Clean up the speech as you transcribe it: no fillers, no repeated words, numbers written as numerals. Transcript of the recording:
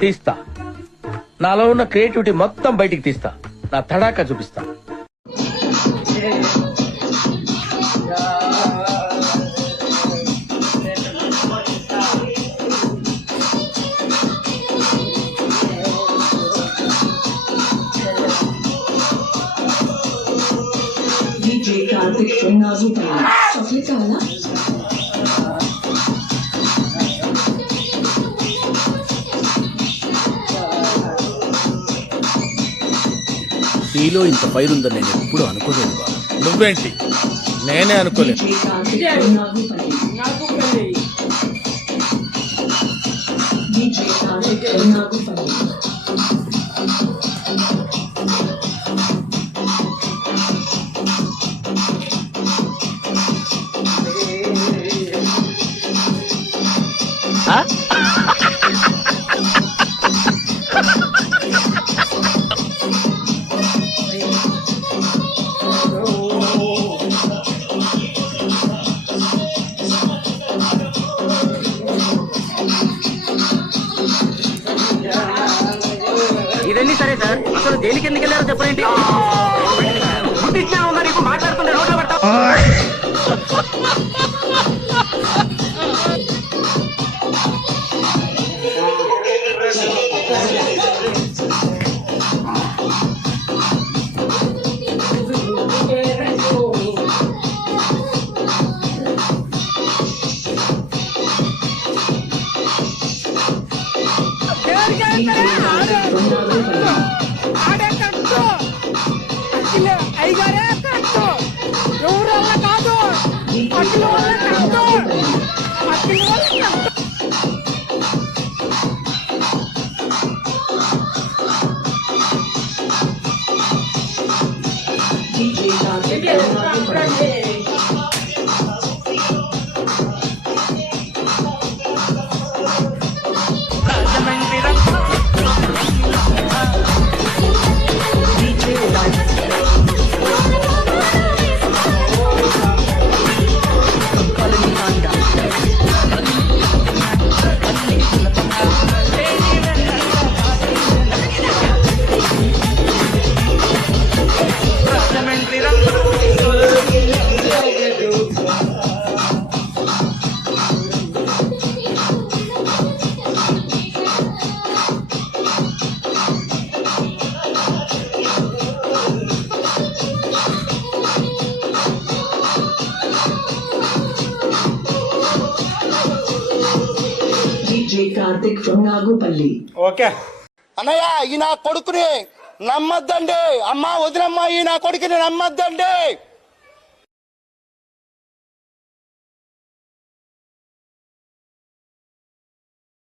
తీస్తా. నాలో ఉన్న క్రియేటివిటీ మొత్తం బయటికి తీస్తా. నా తడాకా చూపిస్తా. చాక్లెట్ కావాలా? నీలో ఇంత ఫైర్ ఉందని నేను ఎప్పుడు అనుకోలేదు బాబు. నువ్వేంటి? నేనే అనుకోలేదు. ఇవన్నీ సరే సార్, అసలు దేనికి ఎందుకు వెళ్ళారో చెప్పండి. మాట్లాడుతుంటే రోడ్లో పడతా. కార్తిక్ ఫ్రమ్ నాగుపల్లి. ఓకే అన్నయ్య, ఈ నా కొడుకుని నమ్మద్దండి. అమ్మా వదినమ్మా, ఈ నా కొడుకుని నమ్మద్దండి.